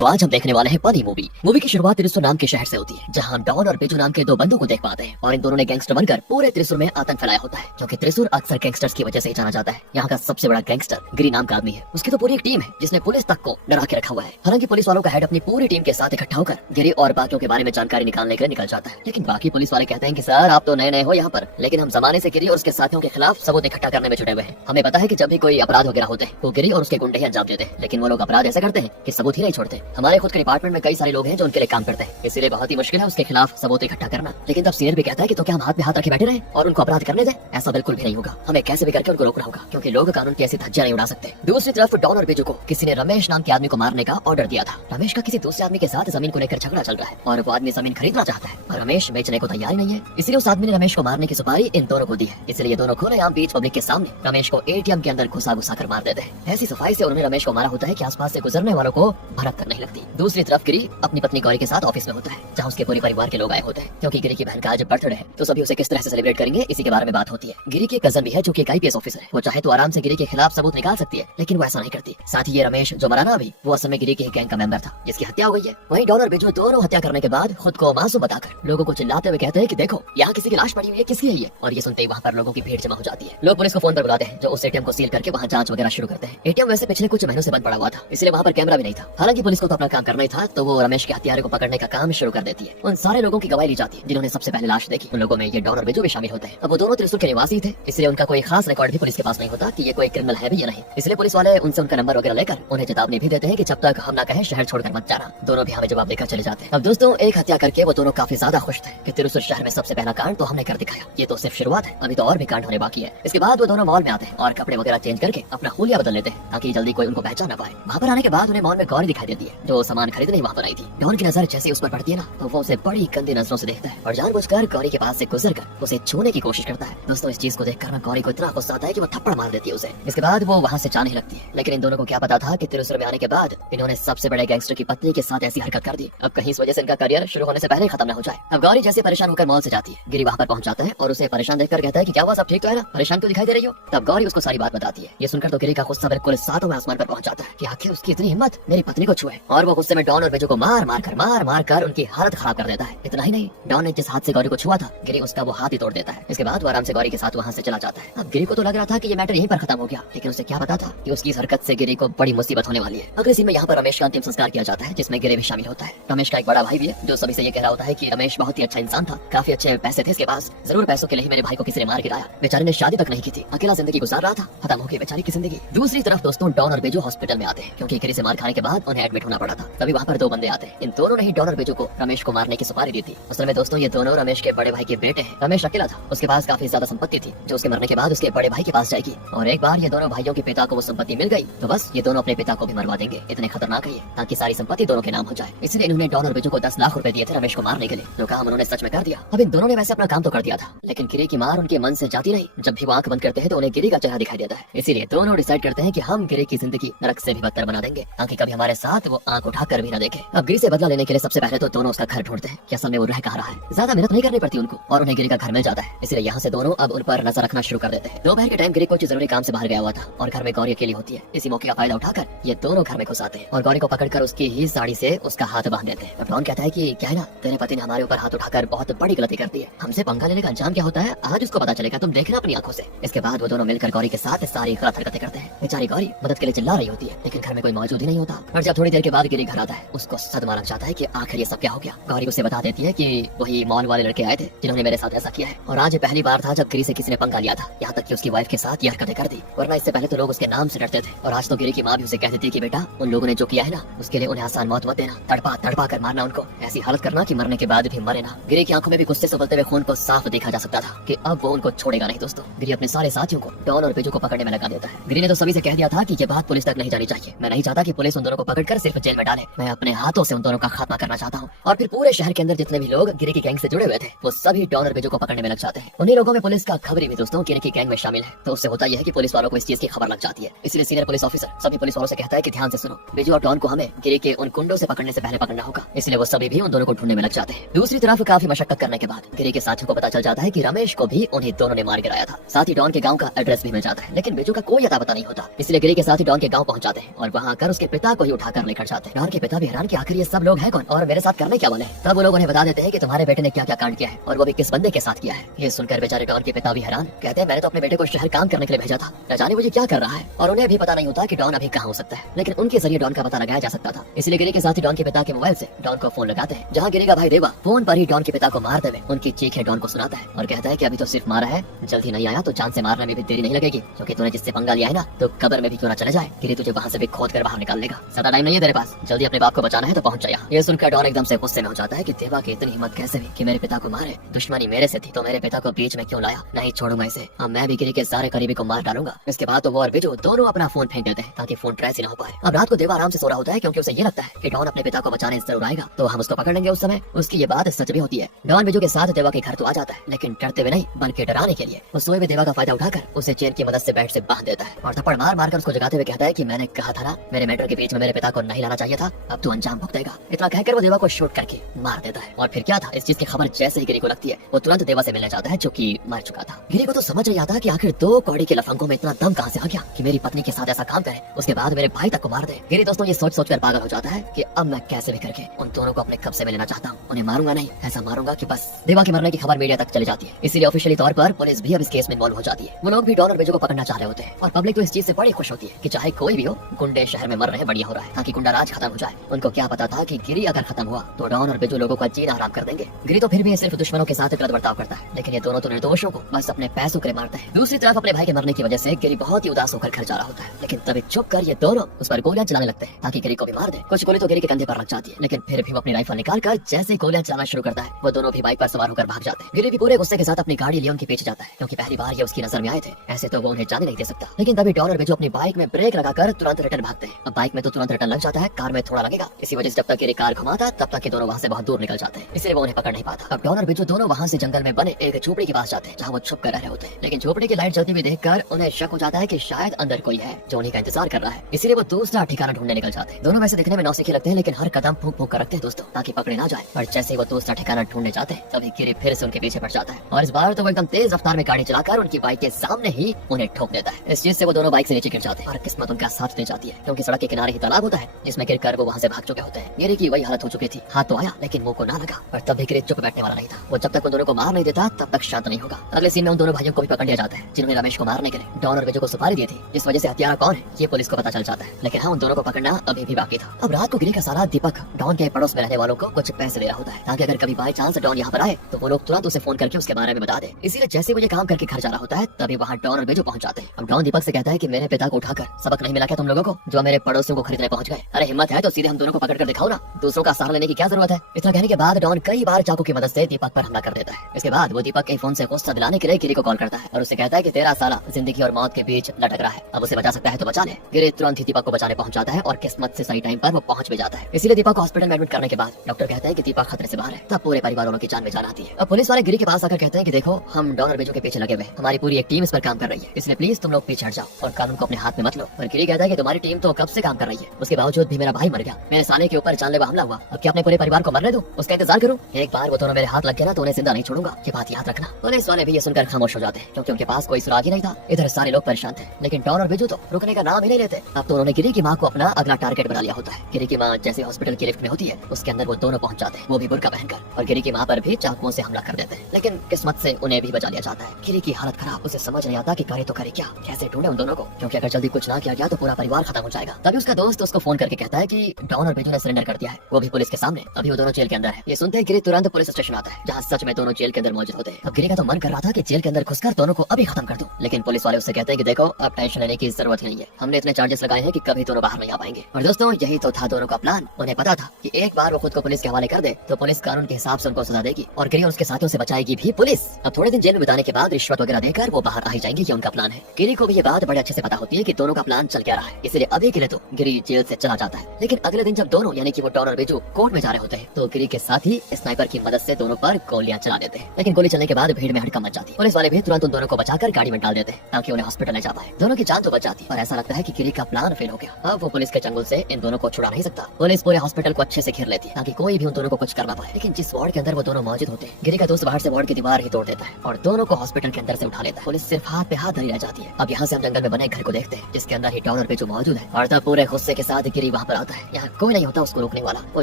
तो आज हम देखने वाले हैं परी मूवी की शुरुआत त्रिशूर नाम के शहर से होती है, जहां हम डॉन और बिजू नाम के दो बंदों को देख पाते हैं और इन दोनों ने गैंगस्टर बनकर पूरे त्रिशूर में आतंक फैलाया होता है, क्योंकि त्रिशूर अक्सर गैंगस्टर्स की वजह से ही जाना जाता है। यहाँ का सबसे बड़ा गैंगस्टर गिरी नाम का आदमी है। उसकी तो पूरी एक टीम है जिसने पुलिस तक को डरा के रखा हुआ है। हालांकि पुलिस वालों का हेड अपनी पूरी टीम के साथ इकट्ठा होकर गिरी और बाकियों के बारे में जानकारी निकालने के लिए निकल जाता है, लेकिन बाकी पुलिस वाले कहते हैं कि सर आप तो नए नए हो यहाँ पर, लेकिन हम जमाने से गिरी और उसके साथियों के खिलाफ सबूत इकट्ठा करने में जुटे हुए हैं। हमें पता है कि जब भी कोई अपराध वगैरह होते हैं तो गिरी और उसके गुंडे ही अंजाम देते हैं, लेकिन वो लोग अपराध ऐसे करते हैं कि सबूत ही नहीं छोड़ते। हमारे खुद के डिपार्टमेंट में कई सारे लोग हैं जो उनके लिए काम करते हैं, इसीलिए बहुत ही मुश्किल है उसके खिलाफ सबूत इकट्ठा करना। लेकिन तब सीनियर भी कहता है कि तो क्या हम हाथ में हाथ रखे बैठे रहे और उनको अपराध करने दें? ऐसा बिल्कुल भी नहीं होगा, हमें कैसे भी करके उनको रोकना होगा, क्योंकि लोग कानून की ऐसी धज्जियां नहीं उड़ा सकते। दूसरी तरफ डॉन और बिजू को किसी ने रमेश नाम के आदमी को मारने का ऑर्डर दिया था। रमेश का किसी दूसरे आदमी के साथ जमीन को लेकर झगड़ा चल रहा है और वो आदमी जमीन खरीदना चाहता है और रमेश बेचने को तैयार नहीं है, इसलिए उस आदमी ने रमेश को मारने की सुपारी इन दोनों को दी है। इसलिए दोनों खुलेआम बीच पब्लिक के सामने रमेश को एटीएम के अंदर घुसा कर मार देते हैं। ऐसी सफाई से उन्होंने रमेश को मारा होता है कि आसपास से गुजरने वालों को भनक तक नहीं लगती। दूसरी तरफ गिरी अपनी पत्नी गौरी के साथ ऑफिस में होता है, जहाँ उसके पूरे परिवार के लोग आए होते हैं, क्योंकि गिरी की बहन का आज बर्थडे है, तो सभी उसे किस तरह से सेलिब्रेट करेंगे इसी के बारे में बात होती है। गिरी की कजन भी है जो कि एक आईपीएस ऑफिसर है, वो चाहे तो आराम से गिरी के खिलाफ सबूत निकाल सकती है, लेकिन वो ऐसा नहीं करती। साथ ही ये रमेश जो मरा ना अभी, वो असल में गिरी के गैंग का मेंबर था जिसकी हत्या हो गई है। वहीं डॉन और बिजू दोनों हत्या करने के बाद खुद को मासूम बताकर लोगों को चिल्लाते हुए कहते हैं कि देखो यहाँ किसी की लाश पड़ी हुई है, किसकी है ये? और ये सुनते ही वहाँ पर लोगों की भीड़ जमा हो जाती है। लोग पुलिस को फोन पर बुलाते हैं जो उस एटीएम को सील करके वहाँ जांच वगैरह शुरू करते हैं। एटीएम वैसे पिछले कुछ महीनों से बंद पड़ा हुआ था, इसलिए वहाँ पर कैमरा भी नहीं था। हालांकि पुलिस को तो अपना काम करना ही था, तो वो रमेश के हत्यारे को पकड़ने का काम शुरू कर देती है। उन सारे लोगों की गवाही ली जाती है जिन्होंने सबसे पहले लाश देखी। उन लोगों में ये डॉन और बिजू भी शामिल होते हैं। अब वो दोनों त्रिशूर के निवासी थे, इसलिए उनका कोई खास रिकॉर्ड भी पुलिस के पास नहीं होता कि ये कोई क्रिमिनल है भी या नहीं। इसलिए पुलिस वाले उनसे उनका नंबर वगैरह लेकर उन्हें चेतावनी भी देते हैं कि जब तक हम ना कहें शहर छोड़कर मत जाना। दोनों भी हमें जवाब देकर चले जाते हैं। अब दोस्तों एक हत्या करके वो दोनों काफी ज्यादा खुश थे कि त्रिशूर शहर में सबसे पहला कांड तो हमने कर दिखाया। ये तो सिर्फ शुरुआत है, अभी तो और भी कांड होने बाकी है। इसके बाद वो दोनों मॉल में आते हैं और कपड़े वगैरह चेंज करके अपना हुलिया बदल लेते हैं ताकि जल्दी कोई उनको पहचान ना पाए। वहाँ पर आने के बाद उन्हें मॉल में गौरी दिखाई देती है जो सामान खरीदने ही वहाँ पर आई थी। डॉन की नजर जैसे उस पर पड़ती है ना, तो वो उसे बड़ी गंदी नजरों से देखता है और जानबूझकर गौरी के पास से गुजरकर उसे छूने की कोशिश करता है। दोस्तों इस चीज को देखकर ना गौरी को इतना गुस्सा आता है कि वो थप्पड़ मार देती है उसे। इसके बाद वो वहाँ से जाने लगती है, लेकिन इन दोनों को क्या पता था कि त्रिशूर में आने के बाद इन्होंने सबसे बड़े गैंगस्टर की पत्नी के साथ ऐसी हरकत कर दी। अब कहीं इस वजह से इनका करियर शुरू होने से पहले खत्म न हो जाए। अब गौरी जैसे परेशान होकर मॉल से जाती है, गिरी वहाँ पर पहुंच जाता है और उसे परेशान देखकर कहता है कि क्या हुआ, सब ठीक तो है ना, परेशान क्यों दिखाई दे रही हो? तब गौरी उसको सारी बात बताती है। ये सुनकर तो गिरी का गुस्सा बिल्कुल सातों आसमान पर पहुंच जाता है कि आखिर उसकी इतनी हिम्मत मेरी पत्नी को छुए, और वो गुस्से में डॉन और बिजू को मार मार कर उनकी हालत खराब कर देता है। इतना ही नहीं, डॉन ने जिस हाथ से गौरी को छुआ था, गिरी उसका वो हाथ ही तोड़ देता है। इसके बाद वो आराम से गौरी के साथ वहाँ से चला जाता है। अब गिरी को तो लग रहा था कि ये मैटर यहीं पर खत्म हो गया, लेकिन उसे क्या पता था कि उसकी इस हरकत से गिरी को बड़ी मुसीबत होने वाली है। अगले सीन में यहाँ पर रमेश का अंतिम संस्कार किया जाता है, जिसमें गिरी भी शामिल होता है। रमेश का एक बड़ा भाई भी है जो सभी से ये कह रहा होता है कि रमेश बहुत ही अच्छा इंसान था, काफी अच्छे पैसे थे इसके पास, जरूर पैसों के लिए मेरे भाई को किसी ने मार गिराया। बेचारे ने शादी तक नहीं की थी, अकेला जिंदगी गुजार रहा था, खत्म हो गई बेचारी की जिंदगी। दूसरी तरफ दोस्तों डॉन और बिजू हॉस्पिटल में आते हैं, क्योंकि गिरी से मार खाने के बाद उन्हें एडमिट होना पड़ा था। तभी वहाँ पर दो बंदे आते हैं। इन दोनों ने ही डॉन और बिजू को रमेश को मारने की सुपारी दी थी। असल में दोस्तों ये दोनों रमेश के बड़े भाई के बेटे हैं। रमेश अकेला था, उसके पास काफी ज्यादा संपत्ति थी जो उसके मरने के बाद उसके बड़े भाई के पास जाएगी, और एक बार ये दोनों भाइयों के पिता को वो संपत्ति मिल गई तो बस ये दोनों अपने पिता को भी मरवा देंगे। इतने खतरनाक है ये, ताकि सारी संपत्ति दोनों के नाम हो जाए। इसलिए इन्होंने डॉन और बिजू को 10 लाख रुपए दिए थे रमेश को मारने के लिए, जो काम उन्होंने सच में कर दिया। अब इन दोनों ने वैसे अपना काम तो कर दिया था, लेकिन गिरी की मार उनके मन से जाती नहीं। जब भी वो आंख बंद करते हैं तो उन्हें गिरी का चेहरा दिखाई देता है। इसीलिए दोनों डिसाइड करते हैं कि हम गिरी की जिंदगी नरक से भी बदतर बना देंगे, ताकि कभी हमारे साथ वो आंख उठाकर भी न देखे। अब गिरी से बदला लेने के लिए सबसे पहले तो दोनों उसका घर ढूंढते हैं कि असल में वो रह कहाँ रहा है। ज्यादा मेहनत नहीं करनी पड़ती उनको और उन्हें गिरी का घर मिल जाता है। इसलिए यहाँ से दोनों अब उन पर नजर रखना शुरू कर देते हैं। दोपहर के टाइम गिरी कुछ जरूरी काम से बाहर गया हुआ था और घर में गौरी अकेली होती है। इसी मौके का फायदा उठाकर ये दोनों घर में घुस आते हैं और गौरी को पकड़कर उसकी ही साड़ी से उसका हाथ बांध देते हैं। डॉन कहता है कि क्या है ना, तेरे पति ने हमारे ऊपर हाथ उठाकर बहुत बड़ी गलती कर दी है, हमसे पंगा लेने का अंजाम क्या होता है आज उसको पता चलेगा, तुम देखना अपनी आंखों से। इसके बाद वो दोनों मिलकर गौरी के साथ सारी गलत हरकतें करते हैं। बेचारी गौरी मदद के लिए चिल्ला रही होती है, लेकिन घर में कोई मौजूद ही नहीं होता। और जब थोड़ी देर के बाद गिरी घर आता है, उसको सदमा लग जाता है कि आखिर ये सब क्या हो गया। गौरी उसे बता देती है कि वही मॉल वाले लड़के आए थे जिन्होंने मेरे साथ ऐसा किया है, और आज पहली बार था जब गिरी से किसी ने पंगा लिया था, यहाँ तक कि उसकी वाइफ के साथ ये हरकतें कर दी, वरना इससे पहले तो लोग उसके नाम से डरते थे। और आज तो गिरी की माँ भी उसे कह देती कि बेटा उन लोगों ने जो किया है ना, उसके लिए उन्हें आसान मौत मत देना, तड़पा तड़पा कर मारना उनको, ऐसी हालत करना कि मरने के बाद भी मरे ना। गिरी की आंखों में भी गुस्से से उबलते हुए खून को साफ देखा जा सकता था कि अब वो उनको छोड़ेगा नहीं। दोस्तों गिरी अपने सारे साथियों को डॉन और बिजू को पकड़ने में लगा देता है। गिरी ने तो सभी से कह दिया था कि ये बात पुलिस तक नहीं जानी चाहिए, मैं नहीं चाहता कि पुलिस उन दोनों को पकड़कर सिर्फ जेल में डाले, मैं अपने हाथों से उन दोनों का खात्मा करना चाहता हूँ। और फिर पूरे शहर के अंदर जितने भी लोग गिरी की गैंग से जुड़े हुए थे वो सभी डॉन और बिजू को पकड़ने में लग जाते हैं। उन्हीं लोगों में पुलिस का खबरी भी दोस्तों गिरी की गैंग में शामिल है, तो उससे होता यह है कि पुलिस वालों को इस चीज की खबर लग जाती है। इसलिए सीनियर पुलिस ऑफिसर सभी पुलिस वालों से कहता है कि ध्यान से सुनो, बिजू और डॉन को हमें गिरी के उन कुंडों से पकड़ने से पहले पकड़ना होगा। इसलिए वो सभी भी उन दोनों को ढूंढने में लग जाते हैं। दूसरी तरफ काफी मशक्कत करने के बाद गिरी के साथियों को पता चल जाता है कि रमेश को भी उन्हीं दोनों ने मार गिराया था। साथ ही डॉन के गांव का एड्रेस भी मिल जाता है, लेकिन बिजू का कोई अता पता नहीं होता। इसलिए गिरी के साथी डॉन के गांव पहुंच जाते हैं और वहां आकर उसके पिता को ही उठाकर लेकर जाते हैं। डॉन के पिता भी हैरान कि आखिर ये सब लोग हैं कौन और मेरे साथ करने क्या वाले हैं। तब वो लोग उन्हें बता देते हैं कि तुम्हारे बेटे ने क्या क्या कांड किया है और वो भी किस बंदे के साथ किया है। ये सुनकर बेचारे डॉन के पिता भी हैरान, कहते हैं मैंने तो अपने बेटे को शहर काम करने के लिए भेजा था, न जाने मुझे क्या कर रहा है। और उन्हें भी पता नहीं होता कि डॉन अभी कहाँ हो सकता है, लेकिन उनके जरिए डॉन का पता लगाया जा सकता था। इसलिए गिरी के साथ ही डॉन के पिता के मोबाइल से डॉन को फोन लगाते हैं, जहाँ गिरी का भाई देवा फोन पर ही डॉन के पिता को मारते हुए उनकी चीखें डॉन को सुनाता है और कहता है कि अभी तो सिर्फ मारा है, जल्दी नहीं आया तो जान से मारने में भी देरी नहीं लगेगी, क्योंकि तूने जिससे पंगा लिया है ना तो कब्र में भी क्यों ना चले जाए, गिरी तुझे वहाँ से भी खोद कर बाहर निकाल लेगा। ज्यादा टाइम नहीं है तेरे पास, जल्दी अपने बाप को बचाना है तो पहुंच जाया। ये सुनकर डॉन एकदम से गुस्से में हो जाता है कि देवा की इतनी हिम्मत कैसे हुई कि मेरे पिता को मारे, दुश्मनी मेरे से थी तो मेरे पिता को बीच में क्यों लाया, नहीं छोड़ूंगा इसे, अब मैं भी गिरी के सारे करीबी को मार डालूंगा। इसके बाद तो वो और बिजू दोनों अपना फोन फेंक देते हैं ताकि फोन ट्रेस ही ना हो पाए। अब रात को देवा आराम से सो रहा होता है क्योंकि उसे ये लगता है कि डॉन अपने पिता को बचाने जरूर आएगा तो हम उसको पकड़ लेंगे। उस समय उसकी ये बात सच भी होती है। डॉन बिजू के साथ देवा के घर तो आ जाता है, लेकिन डरते हुए नहीं बल्कि डराने के लिए। वो सोए हुए देवा का फायदा उठाकर उसे चेन की मदद से बेड से बांध देता है और थप्पड़ मार मार कर उसको जगाते हुए कहता है कि मैंने कहा था ना, मेरे मैटर के बीच में मेरे पिता को नहीं लाना चाहिए था, अब तू अंजाम भुगतेगा। इतना कहकर वो देवा को शूट करके मार देता है। और फिर क्या था, इस चीज की खबर जैसे ही गिरी को लगती है वो तुरंत देवा से मिलने जाता है जो कि मर चुका था। गिरी को तो समझ नहीं आता कि आखिर दो कौड़ी के लफंगों में इतना दम कहां से आ गया कि मेरी पत्नी के साथ ऐसा काम करे, उसके बाद मेरे भाई तक को मार दे। गिरी दोस्तों ये सोच सोच कर पागल हो जाता है कि अब मैं कैसे भी करके उन दोनों को अपने कब्जे में लेना चाहता हूँ। उन्हें मारूंगा नहीं, ऐसा मारूंगा कि बस देवा के मरने की खबर मीडिया तक चली जाती है। इसीलिए ऑफिशियली तौर पर पुलिस भी अब इस केस में इन्वॉल्व हो जाती है। वो लोग भी डॉन और बिजू को पकड़ना चाह रहे होते हैं और पब्लिक तो इस चीज से बड़ी खुश होती है कि चाहे कोई भी हो, गुंडे शहर में मर रहे बढ़िया हो रहा है ताकि गुंडा राज खत्म हो जाए। उनको क्या पता था कि गिरी अगर खत्म हुआ तो डॉन और बिजू लोगों का जीना हराम कर देंगे। गिरी तो फिर भी सिर्फ दुश्मनों के साथ गलत बर्ताव करता है, लेकिन ये दोनों तो निर्दोषों को बस अपने पैसों के लिए मारते हैं। दूसरी तरफ अपने भाई के मरने की वजह से गिरी बहुत ही उदास होकर घर जा रहा होता है, लेकिन तभी चुप कर ये दोनों उस पर गोलियां चलाने लगते हैं ताकि गिरी को भी मार दे। कुछ गोली तो गिरी के कंधे पर लग जाती है, लेकिन फिर भी वो अपनी राइफल निकाल कर जैसे गोलियां चलाना शुरू करता है वो दोनों भी बाइक पर सवार होकर भाग जाते हैं। गिरी भी पूरे गुस्से के साथ अपनी गाड़ी लिए उनके पीछे जाता है क्योंकि पहली बार ये उसकी नजर में आए थे, ऐसे तो वो उन्हें जाने नहीं दे सकता। लेकिन तभी डॉन और बिजू अपनी बाइक में ब्रेक लगाकर तुरंत रिटर्न भागते हैं। अब बाइक में तो तुरंत रिटर्न लग जाता है, कार में थोड़ा लगेगा। इसी वजह से जब तक गिरी कार घुमाता तब तक ये दोनों वहाँ से बहुत दूर निकल जाते हैं, इसलिए वो उन्हें पकड़ नहीं पाता। अब डॉन और बिजू दोनों वहाँ से जंगल में बने एक झोपड़ी के पास जाते हैं जहाँ वो छुप कर रह रहे होते हैं, लेकिन झोपड़ी की लाइट जलती हुई देखकर उन्हें शक हो जाता है कि शायद अंदर कोई है जो उन्हीं का इंतजार कर रहा है। इसीलिए वो दूसरा ठिकाना ढूंढने निकल जाते हैं। दोनों वैसे दिखने में नौसिखी लगते हैं, लेकिन हर कदम फूंक फूंक कर रखते हैं दोस्तों ताकि पकड़े ना जाए। और जैसे ही वो दूसरा ठिकाना ढूंढने जाते हैं तभी गिरी फिर से उनके पीछे पड़ जाता है और इस बार तो वो एकदम तेज रफ्तार में गाड़ी चलाकर उनकी बाइक के सामने ही उन्हें ठोक देता है। इस चीज से वो दोनों बाइक से नीचे गिर जाते हैं और किस्मत उनका साथ दे जाती है क्योंकि सड़क के किनारे ही तालाब होता है जिसमें गिरकर वो वहाँ से भाग चुके होते हैं। गिरी की वही हालत हो चुकी थी, हाथ तो आया लेकिन मुंह को ना लगा। और तब भी गिरी चुप बैठने वाला नहीं था। वो जब तक उन दोनों को मार नहीं देता तब तक शांत नहीं होगा। अगले सीन में उन दोनों भाइयों को भी पकड़ लिया जाता है जिन्होंने रमेश को मारने के लिए डॉन और बिजू को सुपारी दी थी। इस वजह से हत्यारा कौन है ये पुलिस को पता चल जाता है, लेकिन हाँ उन दोनों को पकड़ना अभी भी बाकी था। अब रात को गिरी का साला दीपक डॉन के पड़ोस में रहने वालों को कुछ पैसे दे रहा होता है ताकि अगर कभी बाई चांस डॉन यहाँ पर आए तो वो लोग तुरंत उसे फोन करके उसके बारे में बता दे। इसीलिए जैसे वो ये काम करके घर जा रहा होता है तभी वहाँ डॉन और बिजू पहुंच जाते हैं। अब डॉन दीपक से कहता है कि मेरे पिता को उठाकर सबक नहीं मिला क्या तुम लोगों को जो मेरे पड़ोसियों को खरीदने पहुंच गए? अरे हिम्मत है तो सीधे हम दोनों को पकड़ कर दिखाओ ना, दूसरों का सहारा लेने की क्या जरूरत है? इतना कहने के बाद डॉन कई बार चाकू की मदद से दीपक पर हमला कर देता है। इसके बाद वो दीपक के फोन से गुस्सा दिलाने के लिए गिरी को कॉल करता है और उससे कहता है कि तेरा साला जिंदगी और मौत के बीच लटक रहा है, अब उसे बचा सकता है तो बचा ले। गिरी तुरंत ही दीपक को बचाने पहुंच जाता है और किस्मत से सही टाइम पर वो पहुंच भी जाता है। इसीलिए दीपक को हॉस्पिटल में एडमिट करने के बाद डॉक्टर कहते हैं कि दीपक खतरे से बाहर है। तब पूरे परिवार वालों की जान में जान आती है। अब पुलिस वाले गिरी के पास आकर कहते हैं कि देखो हम डॉन और बिजू के पीछे लगे हुए, हमारी पूरी एक टीम इस पर काम कर रही है, इसलिए प्लीज तुम लोग पीछे हट जाओ और कानून को अपने हाथ में मत लो। और गिरी कहता है कि तुम्हारी टीम तो कब से काम कर रही है, उसके बावजूद भी मेरा भाई मर गया, मेरे साले के ऊपर जानलेवा हमला हुआ, अब क्या अपने पूरे परिवार को मरने दूं, उसका इंतजार करूं? एक बार वो दोनों मेरे हाथ लग गया ना तो उन्हें जिंदा नहीं छोड़ूंगा, ये बात याद रखना। पुलिस वाले भी ये सुनकर खामोश हो जाते हैं क्योंकि उनके पास कोई सुराग ही नहीं था। इधर सारे लोग परेशान थे, लेकिन डॉन और बिजू तो रुकने का नाम ही नहीं लेते। अब तो उन्होंने गिरी की माँ को अपना अगला टारगेट बना लिया होता है। गिरी की माँ जैसे हॉस्पिटल की लिफ्ट में होती है उसके अंदर वो दोनों पहुंच जाते हैं, वो भी बुर्का पहनकर, और गिरी की माँ पर भी चाकुओं से हमला कर देते हैं, लेकिन किस्मत से उन्हें भी बचा लिया जाता है। गिरी की हालत खराब, उसे समझ नहीं आता कि करे तो करे क्या, कैसे ढूंढे उन दोनों को, क्योंकि अगर जल्दी कुछ ना किया गया तो पूरा परिवार खत्म हो जाएगा। तभी उसका दोस्त उसको फोन करके कहता है कि डॉन और बिजू ने सरेंडर कर दिया है, वो भी पुलिस के सामने, अभी वो दोनों जेल के अंदर है। ये सुनते ही गिरी तुरंत पुलिस स्टेशन आता है जहाँ सच में दोनों जेल के अंदर मौजूद होते हैं। अब गिरी का तो मन कर रहा था कि जेल के अंदर घुसकर दोनों को अभी खत्म कर दूं, लेकिन पुलिस वाले उससे कहते हैं कि देखो अब टेंशन लेने की जरूरत ही नहीं है, हमने इतने चार्जेस लगाए हैं कि कभी दोनों बाहर नहीं आ पाएंगे। और दोस्तों यही तो था दोनों का प्लान। उन्हें पता था कि एक बार वो खुद को पुलिस के हवाले कर दे तो पुलिस कानून के हिसाब से उनको सजा देगी और गिरी और उसके साथियों से बचाएगी भी पुलिस। अब थोड़े दिन जेल में बिताने के बाद रिश्वत वगैरह देकर वो बाहर आ ही जाएंगे, ये उनका प्लान है। गिरी को भी ये बात बड़े अच्छे से पता होती है कि दोनों का प्लान चल क्या रहा है, इसलिए अभी के लिए तो गिरी जेल से चला जाता है। लेकिन अगले दिन जब दोनों यानी कि वो डॉन और बिजू कोर्ट में जा रहे होते हैं तो गिरी के साथ ही स्नाइपर की मदद से दोनों पर गोलियां चला देते हैं, लेकिन गोली चलने के बाद भीड़ में हड़कंप मच जाती है। पुलिस वाले भी तुरंत उन दोनों को बचाकर गाड़ी में डाल देते हैं ताकि उन्हें हॉस्पिटल ले जा पाए। दोनों की जान तो बच जाती है और ऐसा लगता है कि गिरी का प्लान फेल हो गया। अब वो पुलिस के चंगुल से इन दोनों को छुड़ा नहीं सकता। पुलिस पूरे हॉस्पिटल को अच्छे से घेर लेती है ताकि कोई भी उन दोनों को कुछ कर ना पाए। लेकिन जिस वार्ड के अंदर वो दोनों मौजूद होते हैं, गिरी का दोस्त बाहर से वार्ड की दीवार ही तोड़ देता है और दोनों को हॉस्पिटल के अंदर से उठा लेता है। पुलिस सिर्फ हाथ पे हाथ धरी रह जाती है। अब यहाँ से हम जंगल में बने घर को देखते हैं जिसके अंदर ही डॉन और बिजू मौजूद है और तब पूरे गुस्से के साथ गिरी वहाँ पर आता है। यहाँ कोई नहीं होता उसको रोकने वाला, वो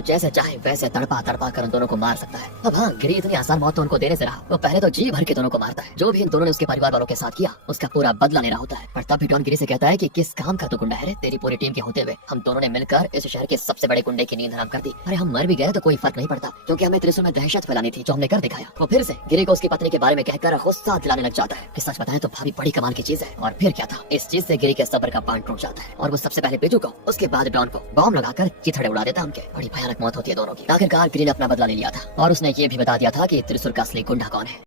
जैसे चाहे वैसे तड़पा तड़पा कर उन दोनों को मार सकता है। अब हाँ, गिरी इतनी आसान मौत तो उनको देने से रहा, वो पहले तो जी भर के दोनों को मारता है। जो भी इन दोनों ने उसके परिवार वालों के साथ किया उसका पूरा बदला ले रहा होता है। पर तब भी डॉन गिरी से कहता है कि किस काम का तू गुंडा है रे, तेरी पूरी टीम के होते हुए हम दोनों ने मिलकर इस शहर के सबसे बड़े गुंडे की नींद हराम कर दी। अरे हम मर भी गए तो कोई फर्क नहीं पड़ता, क्योंकि हमें त्रिशूल में दहशत फैलानी थी जो हमने कर दिखाया। वो फिर से गिरी को उसकी पत्नी के बारे में कहकर गुस्सा दिलाने लग जाता है कि सच बताएं तो भाभी बड़ी कमाल की चीज है। और फिर क्या था, इस चीज से गिरी के सब्र का बांध टूट जाता है और वो सबसे पहले पेजू को, उसके बाद डॉन को बॉम्ब लगाकर चिथड़े उड़ा देता है उनके। बड़ी भयानक मौत होती है दोनों की। आखिरकार गिरी ने अपना बदला ले लिया था और उसने ये भी बता दिया था कि त्रिशूल का असली गुंडा कौन है।